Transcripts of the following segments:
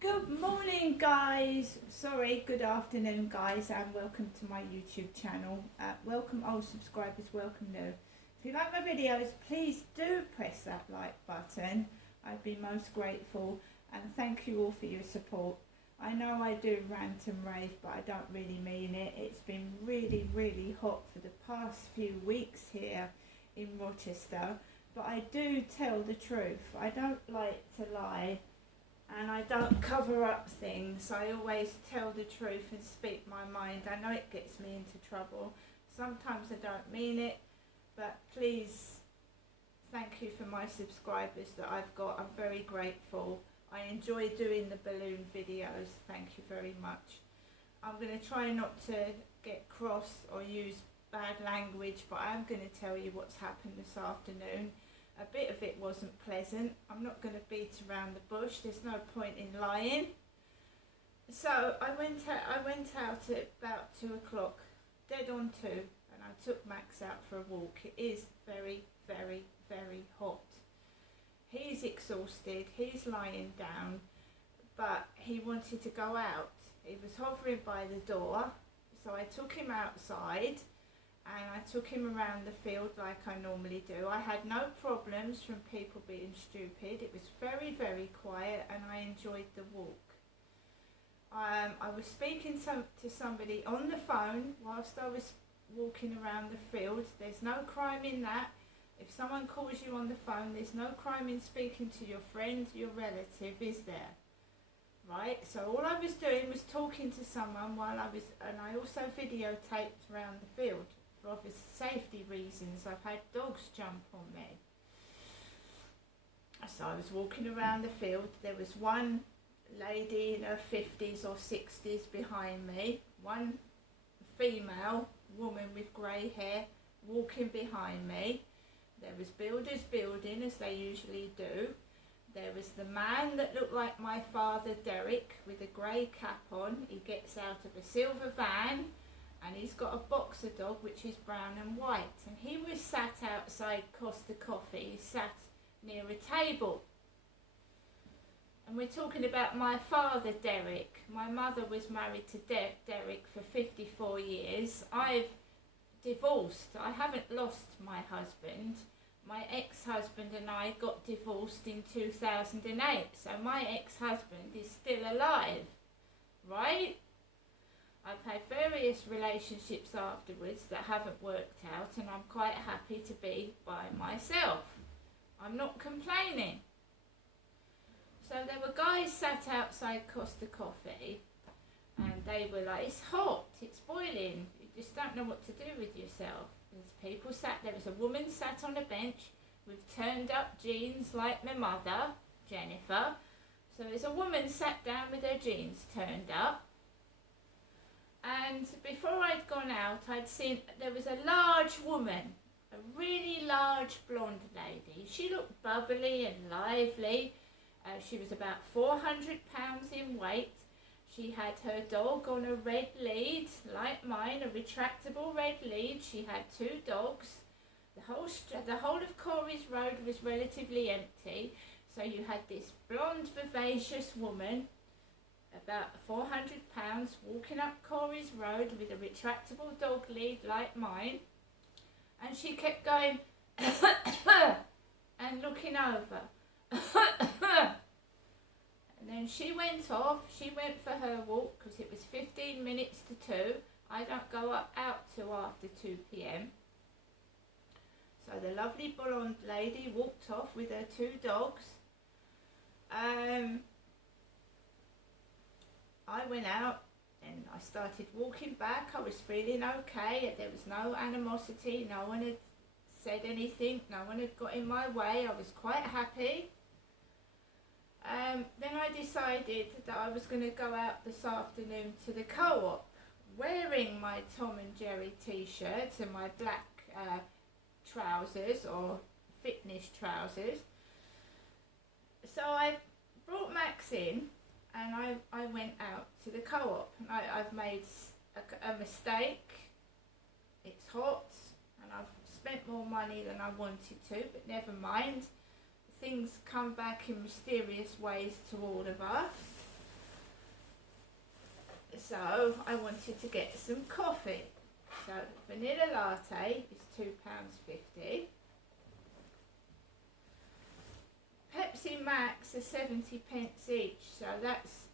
Good morning, guys. Sorry, good afternoon, guys, and welcome to my YouTube channel. Welcome old subscribers, welcome new. If you like my videos, please do press that like button. I'd be most grateful, and thank you all for your support. I know I do rant and rave, but I don't really mean it. It's been really hot for the past few weeks here in Rochester, but I do tell the truth. I don't like to lie. And I don't cover up things. I always tell the truth and speak my mind. I know it gets me into trouble. Sometimes I don't mean it, but please, thank you for my subscribers that I've got. I'm very grateful. I enjoy doing the balloon videos. Thank you very much. I'm going to try not to get cross or use bad language, but I'm going to tell you what's happened this afternoon. A bit of it wasn't pleasant. I'm not going to beat around the bush. There's no point in lying. So I went out at about 2 o'clock, dead on 2, and I took Max out for a walk. It is very hot. He's exhausted. He's lying down, but he wanted to go out. He was hovering by the door, so I took him outside. And I took him around the field like I normally do. I had no problems from people being stupid. It was very quiet, and I enjoyed the walk. I was speaking to somebody on the phone whilst I was walking around the field. There's no crime in that. If someone calls you on the phone, there's no crime in speaking to your friend, your relative, is there? Right? So all I was doing was talking to someone and I also videotaped around the field. For obvious safety reasons. I've had dogs jump on me. So I was walking around the field. There was one lady in her 50s or 60s behind me. One female woman with grey hair walking behind me. There was builders building, as they usually do. There was the man that looked like my father, Derek, with a grey cap on. He gets out of a silver van. And he's got a boxer dog which is brown and white, and he was sat outside Costa Coffee. He sat near a table, and we're talking about my father, Derek. My mother was married to Derek for 54 years. I've divorced. I haven't lost my husband. My ex-husband and I got divorced in 2008, so my ex-husband is still alive, right? I've had various relationships afterwards that haven't worked out, and I'm quite happy to be by myself. I'm not complaining. So there were guys sat outside Costa Coffee, and they were like, it's hot, it's boiling, you just don't know what to do with yourself. There was a woman sat on a bench with turned up jeans like my mother, Jennifer. So there's a woman sat down with her jeans turned up. And before I'd gone out, I'd seen there was a large woman, a really large blonde lady. She looked bubbly and lively. She was about 400 pounds in weight. She had her dog on a red lead, like mine, a retractable red lead. She had 2 dogs. The whole of Corey's Road was relatively empty. So you had this blonde, vivacious woman, about 400 pounds, walking up Corey's Road with a retractable dog lead like mine, and she kept going and looking over. And then she went off. She went for her walk because it was 15 minutes to 2. I don't go out till after 2 p.m. So the lovely blonde lady walked off with her 2 dogs. I went out and I started walking back. I was feeling okay. There was no animosity. No one had said anything. No one had got in my way. I was quite happy. Then I decided that I was going to go out this afternoon to the Co-op wearing my Tom and Jerry t-shirt and my black trousers or fitness trousers. So I brought Max in. And I went out to the Co-op. I've made a mistake. It's hot, and I've spent more money than I wanted to, but never mind. Things come back in mysterious ways to all of us. So I wanted to get some coffee. So vanilla latte is £2.50. Pepsi Max are 70p each, so that's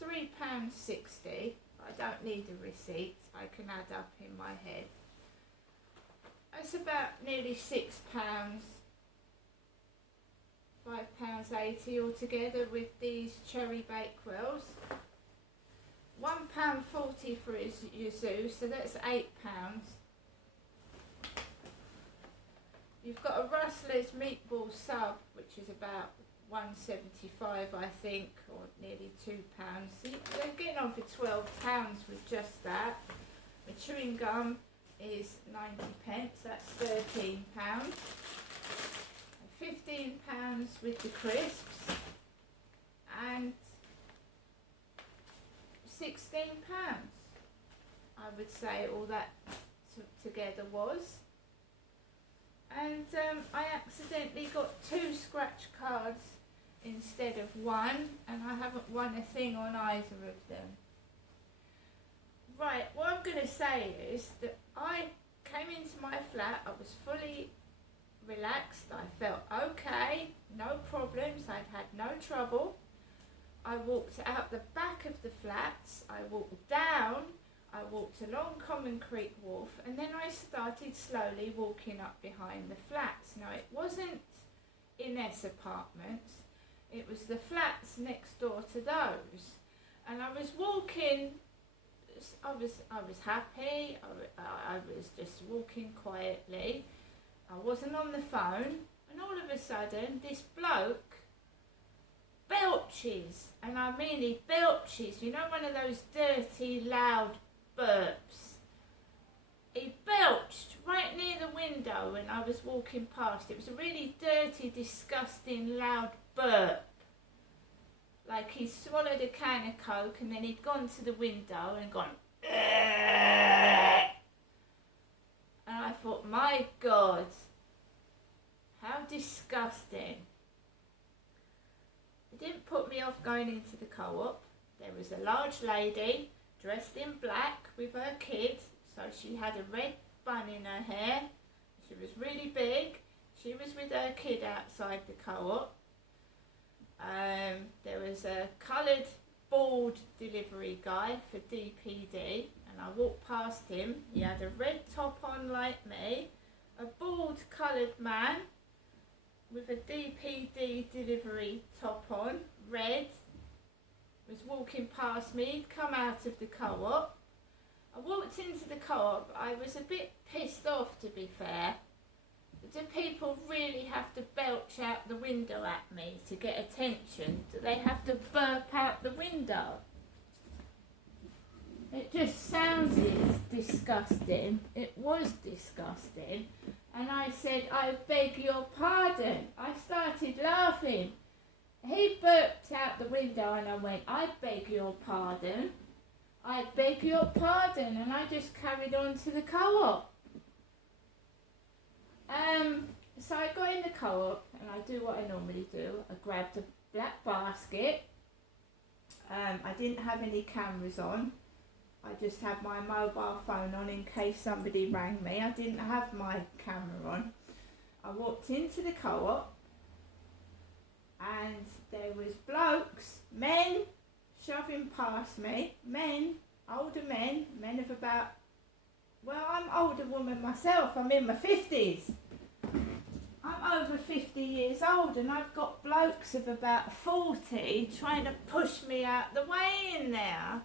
£3.60. I don't need a receipt, I can add up in my head. That's about nearly £6, £5.80 altogether with these cherry bakewells. £1.40 for his yuzu, so that's £8. You've got a Rustler's meatball sub, which is about £1.75, I think, or nearly £2. So they're getting on for £12 with just that. My chewing gum is 90p, that's £13. £15 with the crisps, and £16, I would say all that together was. And I accidentally got 2 scratch cards instead of 1, and I haven't won a thing on either of them. Right, what I'm going to say is that I came into my flat, I was fully relaxed, I felt okay, no problems, I'd had no trouble. I walked out the back of the flats, I walked down, I walked along Common Creek Wharf, and then I started slowly walking up behind the flats. Now it wasn't Ines Apartments, it was the flats next door to those. And I was walking, I was happy, I was just walking quietly, I wasn't on the phone, and all of a sudden this bloke belches, and I mean he belches, you know, one of those dirty loud burps. He belched right near the window when I was walking past. It was a really dirty, disgusting, loud burp. Like he swallowed a can of Coke and then he'd gone to the window and gone and I thought, my God, how disgusting. It didn't put me off going into the co-op. There was a large lady dressed in black with her kid, so she had a red bun in her hair. She was really big. She was with her kid outside the co-op. There was a coloured bald delivery guy for DPD, and I walked past him. He had a red top on like me, a bald coloured man with a DPD delivery top on, red, was walking past me. He'd come out of the co-op. I walked into the co-op. I was a bit pissed off, to be fair. Do people really have to belch out the window at me to get attention? Do they have to burp out the window? It just sounded disgusting. It was disgusting. And I said, I beg your pardon. I started laughing. He burped out the window and I went, I beg your pardon. I beg your pardon. And I just carried on to the co-op. So I got in the co-op and I do what I normally do. I grabbed a black basket. I didn't have any cameras on. I just had my mobile phone on in case somebody rang me. I didn't have my camera on. I walked into the co-op and there was blokes, men, shoving past me. Men, older men, men of about, well, I'm an older woman myself. I'm in my 50s. I'm over 50 years old and I've got blokes of about 40 trying to push me out the way in there.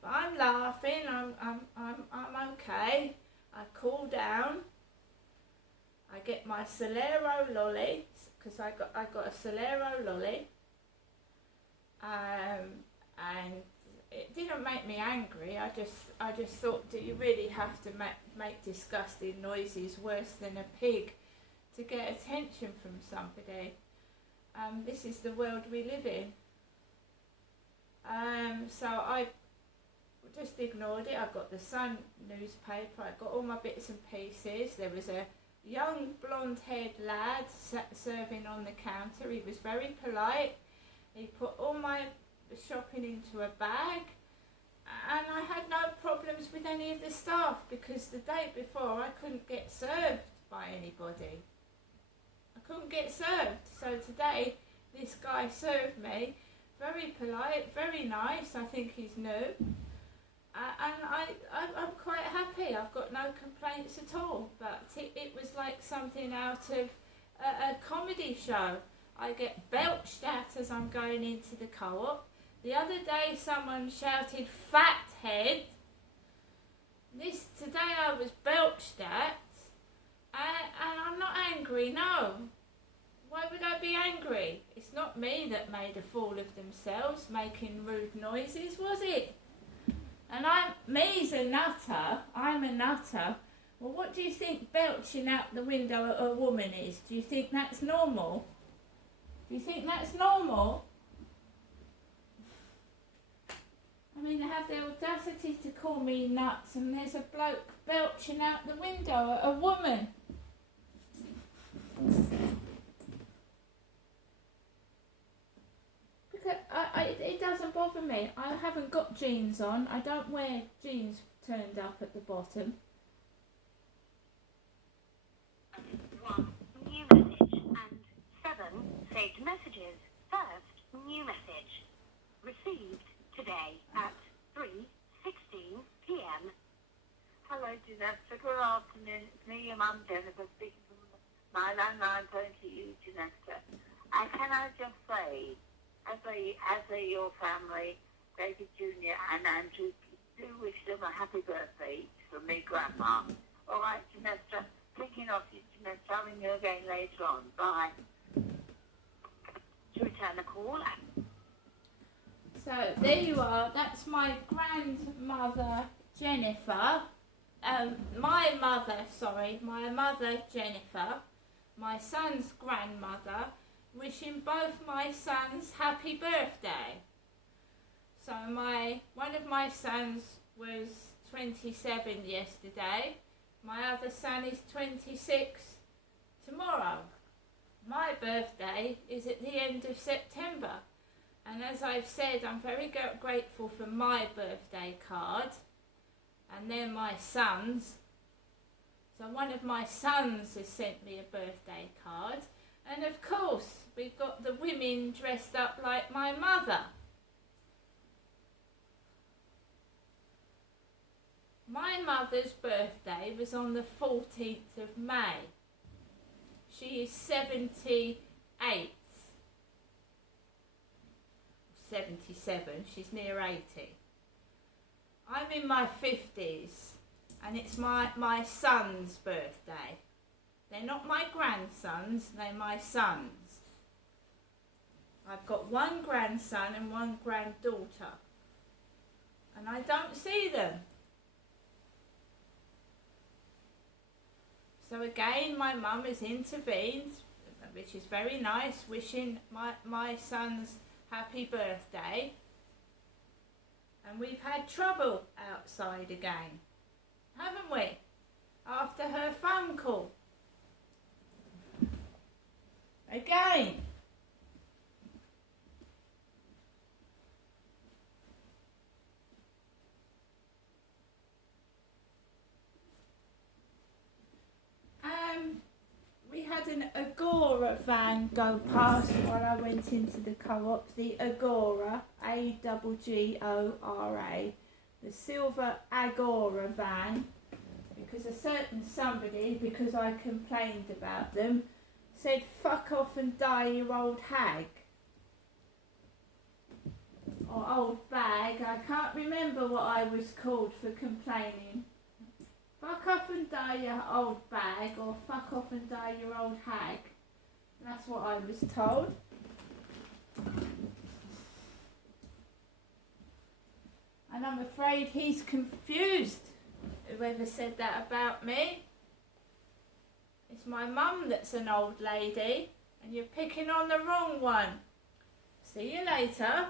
But I'm laughing, I'm okay. I cool down. I get my Solero lolly, because I got a Solero lolly. And it didn't make me angry. I just thought, do you really have to make disgusting noises worse than a pig to get attention from somebody? This is the world we live in. So I just ignored it. I got the Sun newspaper, I got all my bits and pieces. There was a young blonde-haired lad serving on the counter. He was very polite. He put all my shopping into a bag And I had no problems with any of the staff because the day before I couldn't get served by anybody. I couldn't get served. So today this guy served me, very polite, very nice. I think he's new. I'm quite happy. I've got no complaints at all. But it was like something out of a comedy show. I get belched at as I'm going into the co-op. The other day someone shouted "fat head." Today I was belched at, and I'm not angry, no. Why would I be angry? It's not me that made a fool of themselves making rude noises, was it? And me's a nutter, I'm a nutter. Well, what do you think belching out the window at a woman is? Do you think that's normal? Do you think that's normal? I mean, they have the audacity to call me nuts, and there's a bloke belching out the window at a woman. Because it doesn't bother me. I haven't got jeans on. I don't wear jeans turned up at the bottom. 1 new message and 7 saved messages. First new message received today at 3:16 p.m. Hello, Janessa. Good afternoon. It's me, your mum, Jennifer, speaking from my landline phone to you, Janessa. And can I just say, as your family, David Jr. and Andrew, do wish them a happy birthday from me, Grandma. All right, Janessa. Thinking of you, Janessa. I'll ring you again later on. Bye. To return the call. So there you are. That's my grandmother, Jennifer. My mother, Jennifer. My son's grandmother, wishing both my sons happy birthday. So one of my sons was 27 yesterday. My other son is 26 tomorrow. My birthday is at the end of September. And as I've said, I'm very grateful for my birthday card. And they're my sons. So one of my sons has sent me a birthday card. And of course, we've got the women dressed up like my mother. My mother's birthday was on the 14th of May. She is 78. 77, she's near 80. I'm in my 50s and it's my son's birthday. They're not my grandsons, they're my sons. I've got one grandson and one granddaughter and I don't see them. So again, my mum has intervened, which is very nice, wishing my sons happy birthday. And we've had trouble outside again, haven't we? After her phone call. Again. We had an Agora van go past while I went into the co-op. The Agora, Agora, the silver Agora van, because a certain somebody, because I complained about them, said "fuck off and die, you old hag." Or old bag, I can't remember what I was called for complaining. Fuck off and die, you old bag, or fuck off and die, you old hag. That's what I was told. And I'm afraid he's confused, whoever said that about me. It's my mum that's an old lady, and you're picking on the wrong one. See you later.